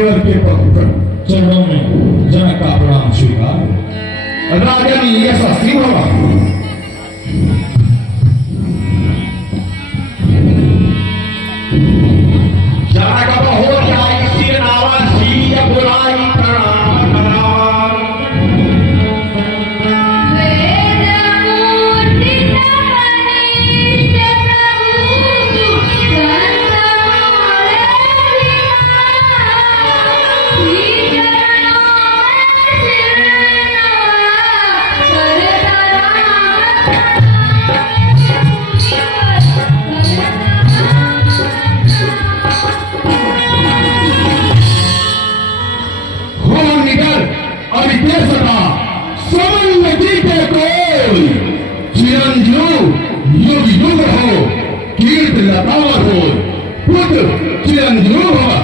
देवर के चरणों में जनक का प्रणाम स्वीकार। राजन यशस्वी भवा। जनक हो जाए सिर नावा सी बुराई प्रणाम करार। युग युग हो कीर्त लतावत हो पुत्र चिरंजीव भवा।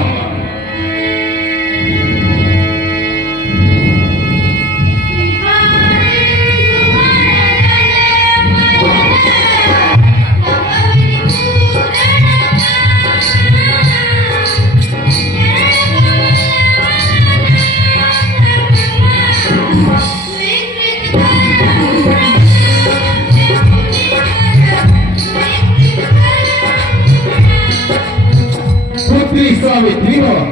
सावित्री भवा।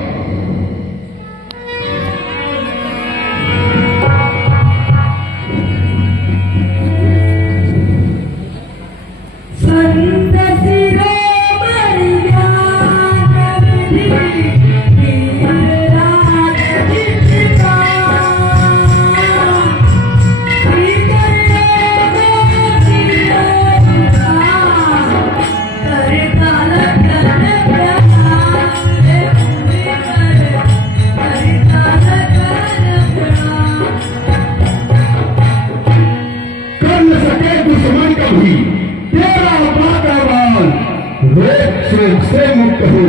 से मुक्त हो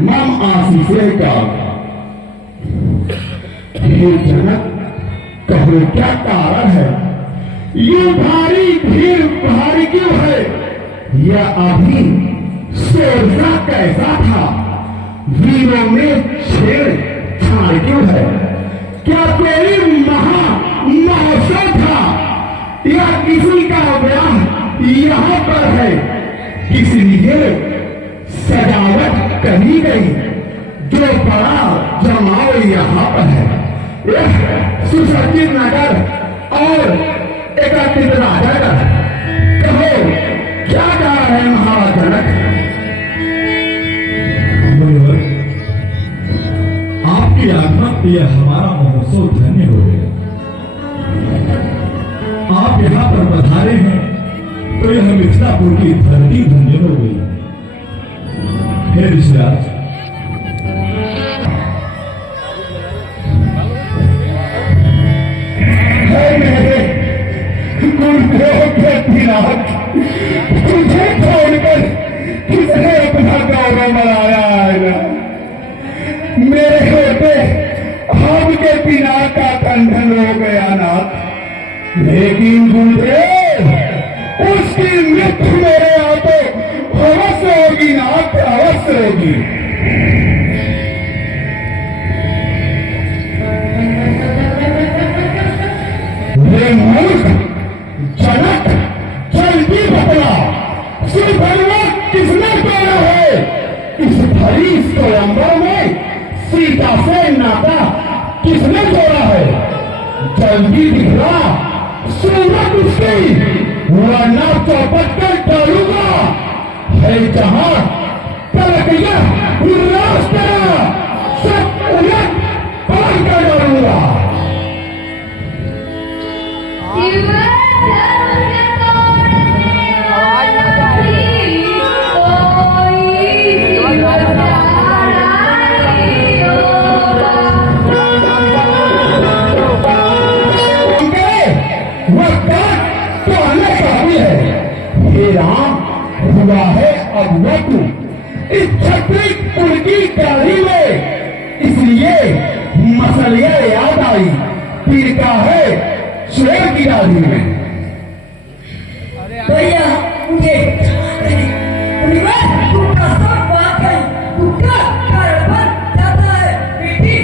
मम आशीष का। हे जनक कहो क्या कारण है, ये भारी भीड़ भारी क्यों है, यह अभी शोरसा कैसा था, वीरों में छेड़ छाड़ क्यों है, क्या कोई महोत्सव था या किसी का ब्याह यहाँ पर है, इसलिए सजावट कही गई, जो बड़ा जमाव यहाँ पर है। यह सुसज्जित नगर और एकत्रित राजागण, कहो क्या कारण है महाराज जनक। आपकी आत्मा यह हमारा महोत्सव धन्य हो गया। आप यहाँ पर पधारे हैं तो यह मिथिलापुर की धरती धन्य हो गई। हे ऋषिराज, मेरे गुरुदेव के पिनाक, तुझे छोड़कर किसने अपना गौरव बनाया है ना। मेरे बेटे आपके पिनाक का खंडन हो गया नाथ, लेकिन गुरुदेव उसकी मृत्यु मेरे हाथों अवश्य होगी नाथ, अवश्य होगी। वे मूर्ख जनक, जल्दी बतला, श्रीभगवा किसने तोड़ा है, इस भरी स्वयंवर में सीता से नाता किसने तोड़ा है, जल्दी दिखला सूरत उसकी, वरना चौपट कर डालूंगा। है जहां पलकिया उल्लास करा, सब उलट पलट कर डालूंगा। हुआ है अब वक्र इस छत्री कुल की गाड़ी में, इसलिए मसलिया याद आई, पीर का है शेर की गाड़ी में। भैया मुझे सब बात है, जाता है बेटी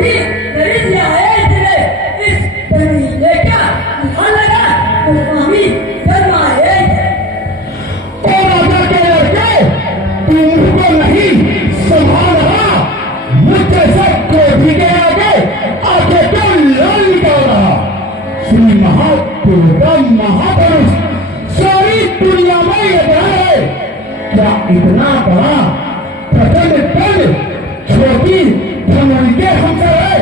अभी खरीद लिया है इसने इस जमीने का ध्यान लगा तो स्वामी शर्माए। और राजा के लड़के तुमको नहीं संभाल रहा, मुझे से क्रोधी के आगे आगे क्यों लाल निकाल रहा। श्री महापुरुष महापुरुष सारी दुनिया में ये है, क्या इतना बड़ा प्रचंड तल छोटी धनुष के हमसे है।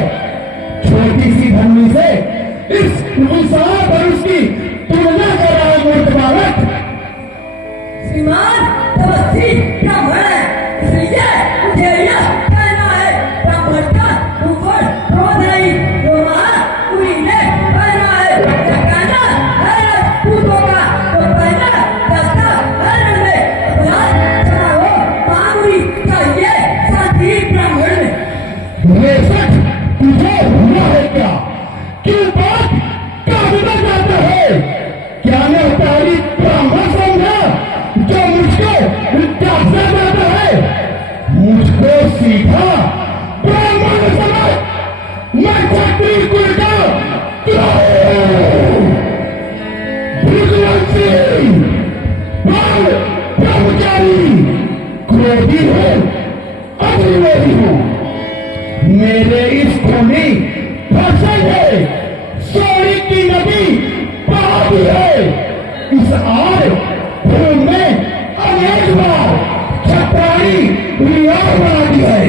छोटी सी धनुष से इस विशाल धनुष की तुलना कर रहा है मूर्ख बालक। श्रीमान तपस्वी ब्राह्मण है इसलिए मुझे यह कहना है ब्राह्मण का ऊपर क्रोध नहीं जो महापुरी ने पहना है। यह कहना है पूतों का जो पहना जाता है में अपराध चढ़ा हो महापुरी चाहिए शांति ब्राह्मण में। ये सच तुझे हुआ है क्या? क्यों बात काटना चाहता है? क्या मैं तारी ब्राह्मण समझा जो मुझको त्यागना चाहता है? मुझको सीधा ब्राह्मण समझ, मैं क्षत्रिय कुल का भृगुवंशी ब्रह्मचारी क्रोधी हूँ, अभिवेदी हूँ। मेरे इस खूनी फसल है सोने की नदी बहाती है। इस आर भूमि में अनेक बार छत्राई रियार बना दी है।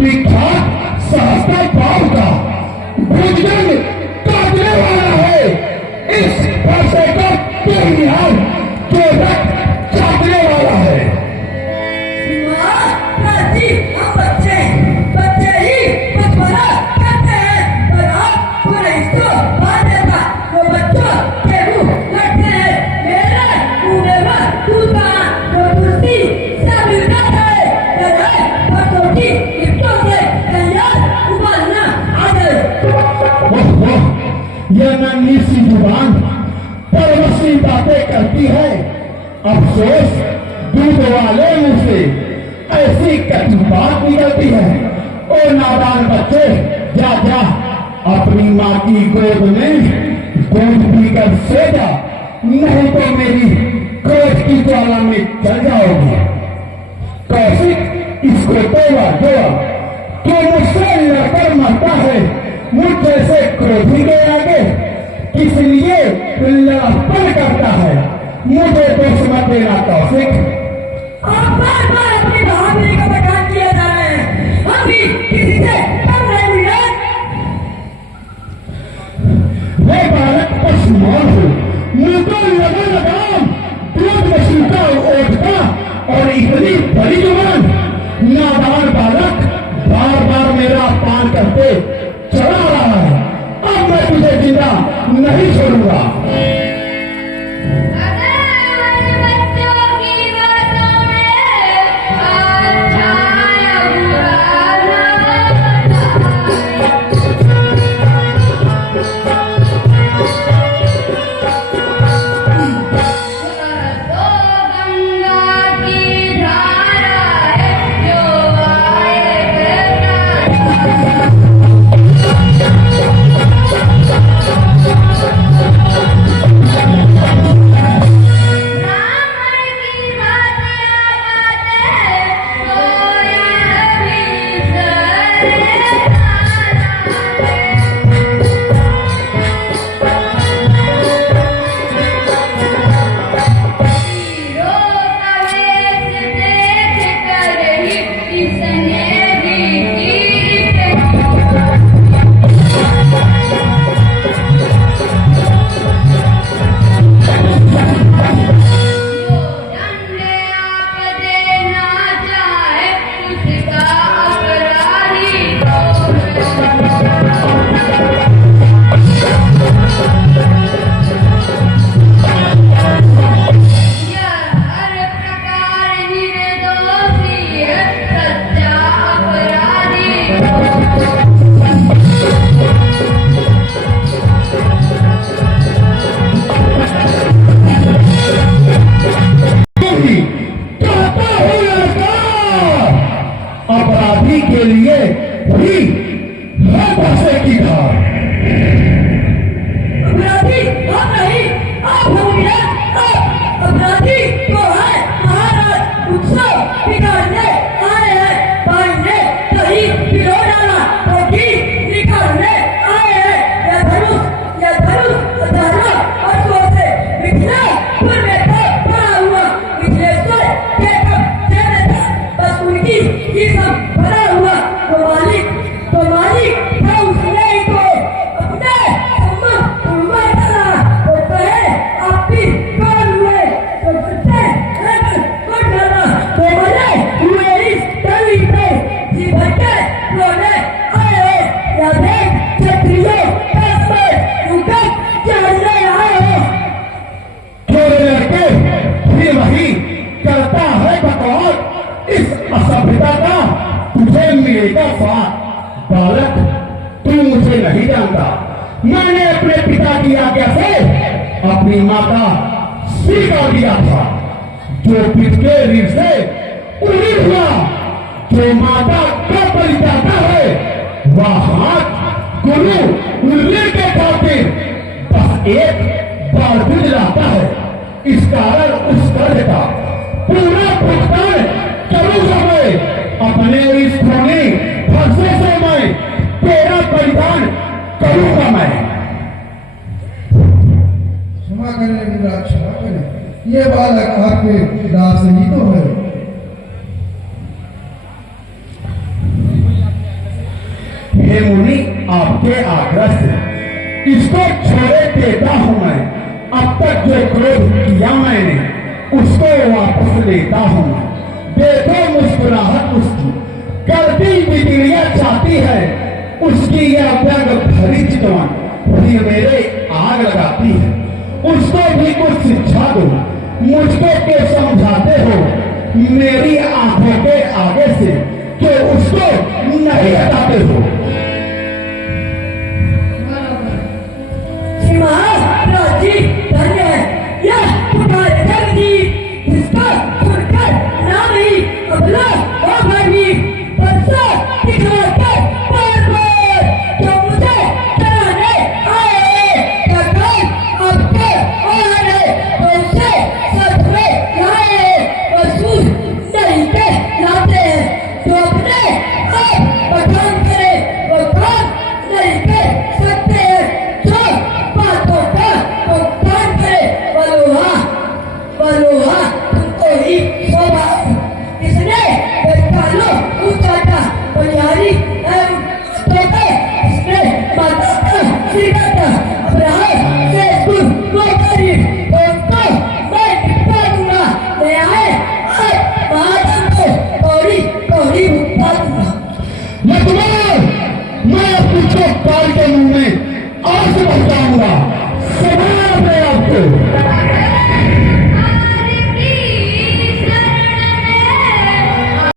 विख्यात सहस्त्र पाव का भुजगंग काटने वाला है। इस वर्षे का बेनिहाल जो रक्त चाटने वाला है। हम बच्चे ही बचपना करते हैं और आप पूरे इसको बात देता वो बच्चों के मुंह लटके हैं। मेरे मुंह में तूता जो कुर्सी सब मिलता है बच्चों की गिफ्टों से तैयार उबालना आ गए। यह नन्ही सी जुबान परवसी बातें करती है। अफसोस दूध वाले मुंह से ऐसी कटु बात निकलती है। ओ नादान बच्चे, जा जा अपनी माँ की गोद में दूध पीकर सो जा, नहीं तो मेरी क्रोध की ज्वाला में चल जाओगे। कौशिक इसको तोड़ा जोड़ा, तो मुझसे लड़कर मरता है। मुझ जैसे क्रोधी के आगे किस लिए लड़ापन करता है। मुझे दोष मत देना कौशिक। आप बार-बार अपनी बहादुरी का बखान किए जा रहे हैं। हम भी किसी से कम नहीं मिले। वे बालक पशुमान हो, मुझको लगा लगाम दूध मछली का ओढ़ता और इतनी बड़ी जुबान। नादान बालक बार बार मेरा अपमान करते चला रहा है। अब मैं तुझे जिंदा नहीं छोड़ूंगा। अपराधी के लिए भी पिता का तुझे मिलेगा साथ। बालक, तू मुझे नहीं जानता। मैंने अपने पिता की आज्ञा से अपनी माँ का स्वीकार दिया था। जो पिता के रीढ़ से उड़ी हुआ, जो माता का बलि जाता है, वह हाथ गुरु उड़ने के खातिर बस एक बार भी दिलाता है। इस कारण उस कर्ज का पूरा भुगतान करूंगा मैं। अपने इस खूनी फंसे से मैं तेरा परिधान करूंगा मैं। क्षमा करें विराट, क्षमा करें। ये बालक आपके दास ही तो है। हे मुनि, आपके आग्रह से इसको छोड़े देता हूं मैं। अब तक जो क्रोध किया मैंने उसको वापस लेता हूं। देखो मुस्कुराहट उसकी, करती बिगड़िया चाहती है। उसकी यह व्यंग भरी चितवन फिर मेरे आग लगाती है। उसको भी कुछ शिक्षा दो। मुझको क्यों समझाते हो मेरी आंखों के आगे से कि उसको नहीं हटाते हो? श्रीमान राजी धन्य है यह पुकार जगदी, जिसका सुनकर नाम ही अबला और भाई बच्चा दिखलाकर बार-बार जो मुझे कराने आए। भगवान आपके आने तो उसे सच में लाए, वसूल नहीं के लाते हैं। जो अपने आप पठान करे वो काम नहीं कर सकते हैं। जो बातों का भुगतान करे वलोहा तुमको ही स्वभाव। इसने बेतालो उचाटा बलिहारी इसने माता का सिरकाटा अब्राहम से दूर वो करी तो मैं निपटा दूंगा। मैं आए आज महाजन को थोड़ी थोड़ी भुगता दूंगा। मैं अपनी चोट काल के मुंह में आग से बचाऊंगा। सवाल अपने आप को।